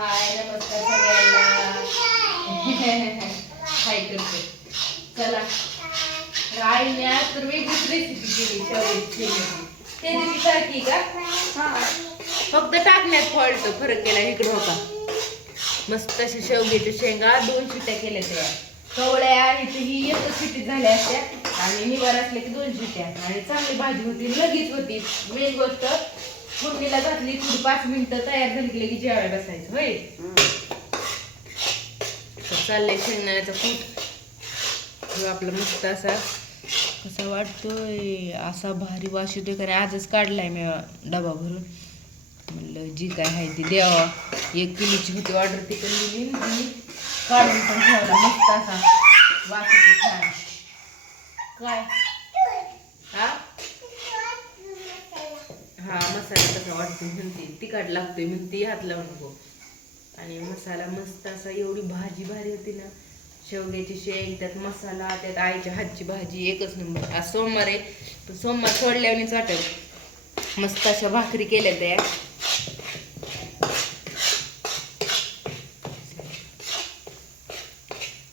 हाय नमस्कार सगळ्यांना. हाय करते. चला. आईने आज तर वेगळीच रेसिपी केली. ते दिवशी सारखी का? फक्त टाकण्यात फॉल्ट फरक केला इकडं होता. मस्त अशी शेवग्याच्या शेंगा दोन शिट्या केल्या त्या. कवळ्या आणि ते ही एकच शिटी झाल्या असत्या. आणि निवार असल्या की दोन शिट्या आणि चांगली भाजी होती लगेच होती. मेन गोष्ट मम्मीला घातली थोडी पाच मिनिटं तयार झाली की लगेच जेवायला बसायचं होय? चाललंय शेंगण्याचा कूट. आपला मस्त असा कसा वाटतोय? असा भारी वास येतोय कारण आजच काढलाय मी डबा भरून. म्हणलं जी काय आहे ती द्यावा. एक किलोची होती ऑर्डर ती पण दिली आणि काढून पण ठेवला मस्त असा वास येतो छान. काय? हा? हा मसाला कसा वाटतो म्हणते तिखट लागतोय म्हणते हात लावू नको. आणि मसाला मस्त असा एवढी भाजी भारी होती ना शेवग्याची शेंग त्यात मसाला त्यात आईच्या हातची भाजी एकच नंबर. आज सोमवार आहे सोमवार सोडल्यानेच वाटत मस्त अशा भाकरी केल्या त्या.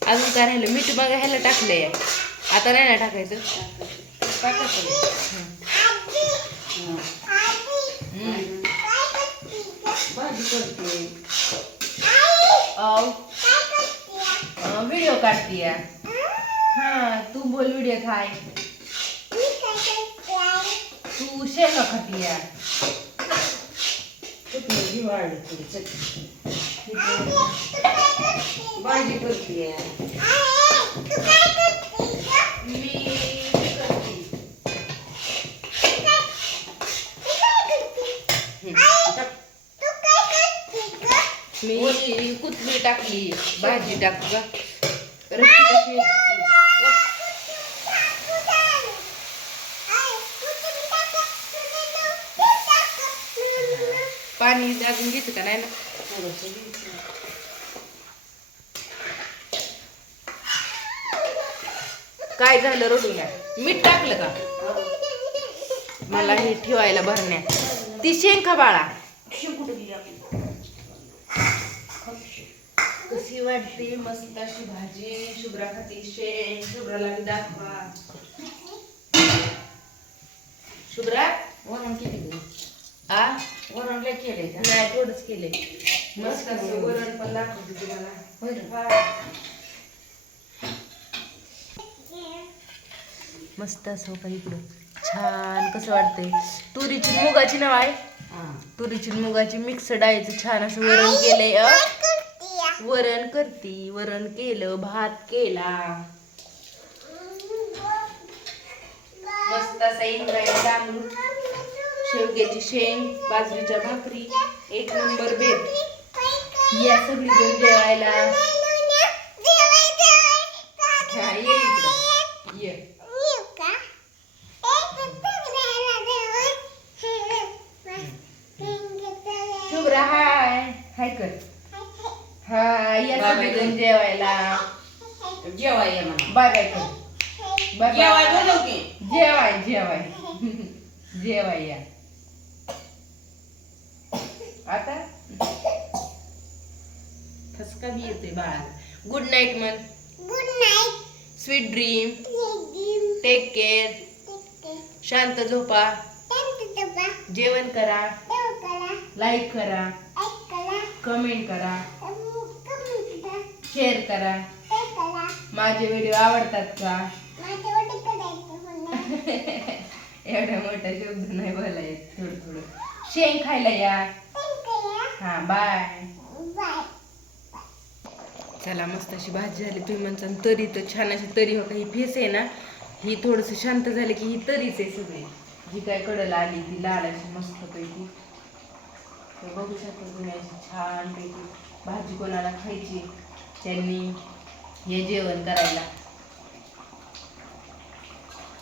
अजून काय राहिलं? मीठ मग ह्याला टाकलंय. आता नाही ना टाकायचं. टाकायचं हम्म. भाजी करते. व्हिडिओ काढतीय. हा तू बोल व्हिडिओ खाय तू शेंगा थोडी चटणी भाजी करते मी करते. मी कोथमीर टाकली भाजी टाकू का रस्सी कशी पाणी अजून घेतं का नाही ना? काय झालं रडूया मीठ टाकलं का? मला हे ठेवायला भरण्यात ती शेंग खा बाळा कशी वाटते मस्त अशी भाजी. शुभ्रा खाती शेंग शुभ्राला बी दाखवा. शुभ्रा? वरण किती आ? वरण लय केले नाही थोडंच केले मस्त असं वरण पण दाखवते तुम्हाला. मस्त असं का इकडं. छान कसं वाटतंय. तुरीची मुगाची नाव आहे. तुरीची मुगाची मिक्स डाळीचं छान असं वरण केलंय अ. वरण करती वरण केलं भात केला. मस्त असा इंद्रायणी तांदूळ शेवग्याची शेंग बाजरीच्या भाकरी एक नंबर बेत या सगळी जण जेवायला. ये इकडं. ये. शुभ्रा हाय. हाय कर. हा जेवायला. जेवाय ये म्हणा. बाय बाय कर बाय जेवाय बाय बोलव की? जेवाय जेवाय. जेवाय या. आता? ठसका बी येतोय बाळाला गुड नाईट मन स्वीट ड्रीम टेक केअर शांत झोपा. जेवण करा. लाईक करा. कमेंट करा. शेअर करा. माझे व्हिडिओ आवडतात का? एवढा मोठा शब्द नाही बोलाय थोडं थोडं शेंग खायला या. हा बाय चला मस्त अशी भाजी झाली. तुम्ही म्हणता तरी तर छान अशी तरी हो का ही फेस आहे ना ही थोडंसं शांत झाली की ही तरीच आहे सगळी. जी काय कडला आली ती लाल अशी मस्त पैकी. तर बघू शकता तुम्ही अशी छान पैकी भाजी कोणाला खायची त्यांनी हे जेवण करायला.